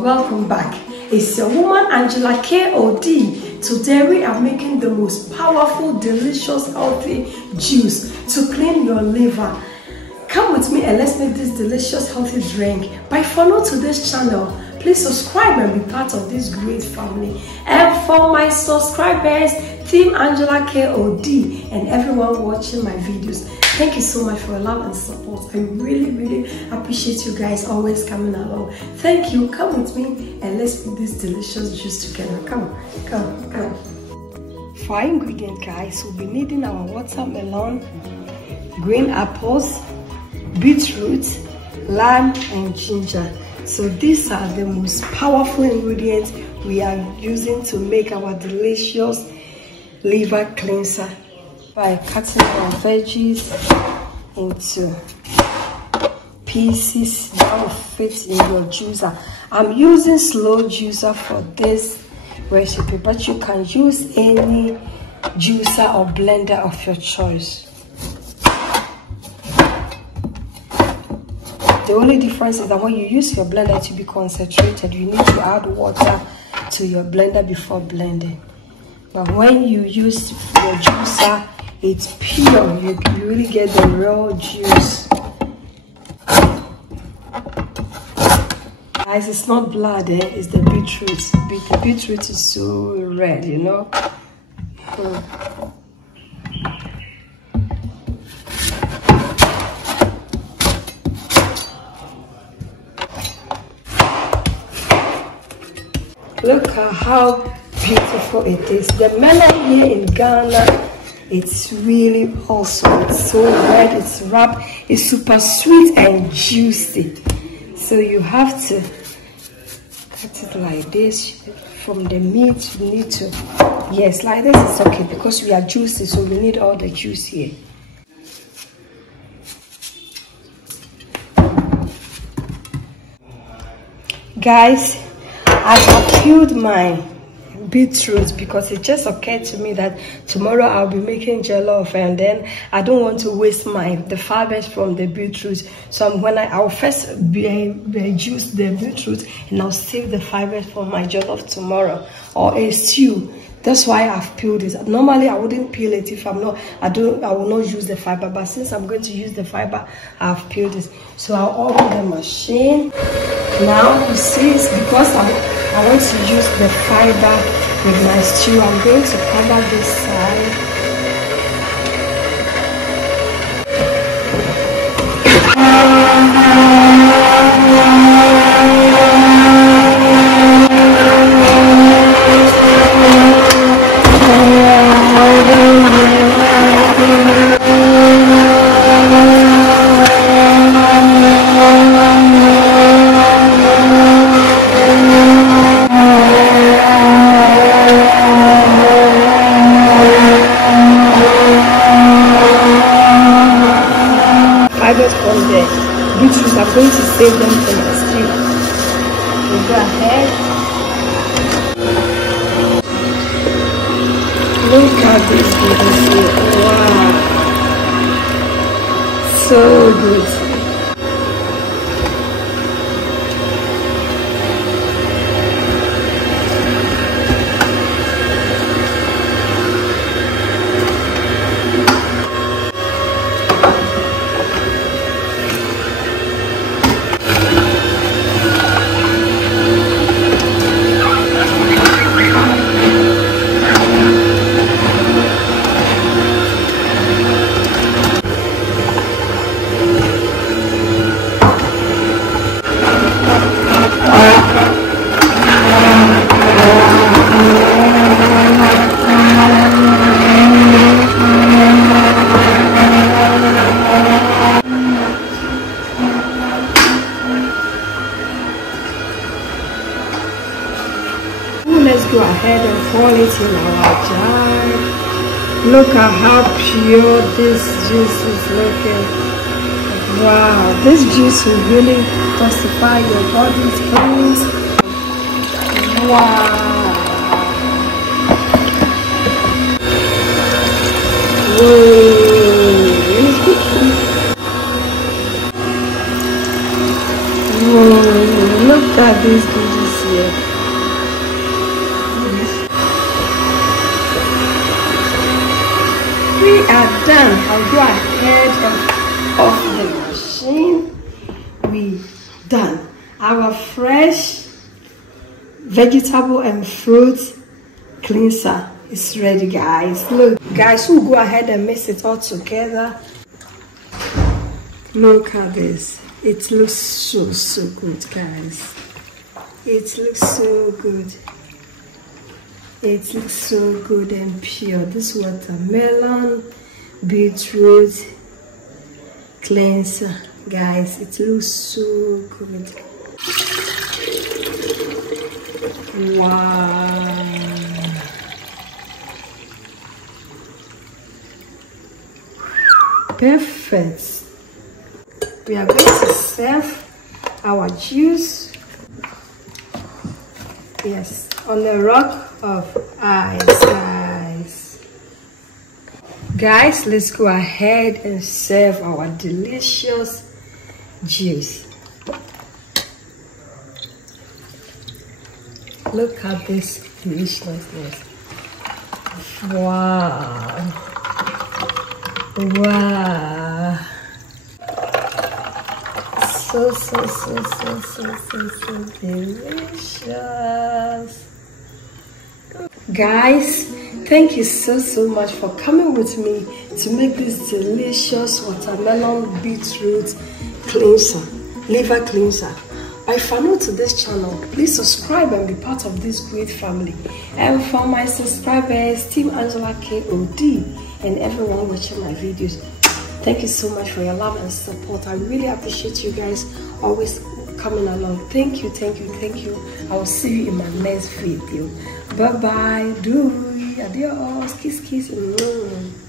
welcome back. It's your woman Angela KOD. Today we are making the most powerful, delicious, healthy juice to clean your liver. Come with me and let's make this delicious, healthy drink. But if you're new to this channel, please subscribe and be part of this great family. And for my subscribers, Team Angela KOD, and everyone watching my videos, thank you so much for your love and support. I really appreciate you guys always coming along. Thank you. Come with me and let's make this delicious juice together. Come. For our ingredients, guys, we'll be needing our watermelon, green apples, beetroot, lime, and ginger. So these are the most powerful ingredients we are using to make our delicious liver cleanser. By cutting our veggies into pieces that will fit in your juicer. I'm using slow juicer for this recipe, but you can use any juicer or blender of your choice. The only difference is that when you use your blender to be concentrated, you need to add water to your blender before blending. But when you use your juicer, it's pure. You really get the raw juice. Guys, it's not blood, it's the beetroot. The beetroot is so red, you know. Look at how beautiful it is. The melon here in Ghana, it's really awesome. It's so red, it's wrapped, it's super sweet and juicy. So you have to cut it like this. From the meat, you need to, yes, like this is okay because we are juicy, so we need all the juice here. Guys, I have peeled my beetroot because it just occurred to me that tomorrow I'll be making jollof, and then I don't want to waste the fibers from the beetroot. So I'll first juice the beetroot and I'll save the fibers for my jollof tomorrow or a stew. That's why I've peeled it. Normally I wouldn't peel it if I will not use the fiber, but since I'm going to use the fiber, I've peeled it. So I'll open the machine. Now you see, it's because I want to use the fiber with my stew. I'm going to cover this side. I'm going to save them for my stew. We go ahead. Look at this beautiful. Wow. So good. Let's go ahead and pour it in our jar. Look at how pure this juice is looking. Wow, this juice will really detoxify your body's cleanse. Wow. Whoa, look at this. done. I'll go ahead and off the machine. We done. Our fresh vegetable and fruit cleanser is ready, guys. Look, guys, we'll go ahead and mix it all together. Look at this. It looks so good, guys. It looks so good. It looks so good and pure. This watermelon beetroot cleanser, guys, it looks so good. Wow. Perfect. We are going to serve our juice, yes, on the rock of ice, guys. Let's go ahead and serve our delicious juice. Look at this deliciousness. Wow. Wow. So delicious. Guys, thank you so much for coming with me to make this delicious watermelon beetroot cleanser, liver cleanser. If you're new to this channel, please subscribe and be part of this great family. And for my subscribers, Team Angela KOD, and everyone watching my videos, thank you so much for your love and support. I really appreciate you guys always coming along. Thank you. I will see you in my next video. Bye bye. Adios. Kiss.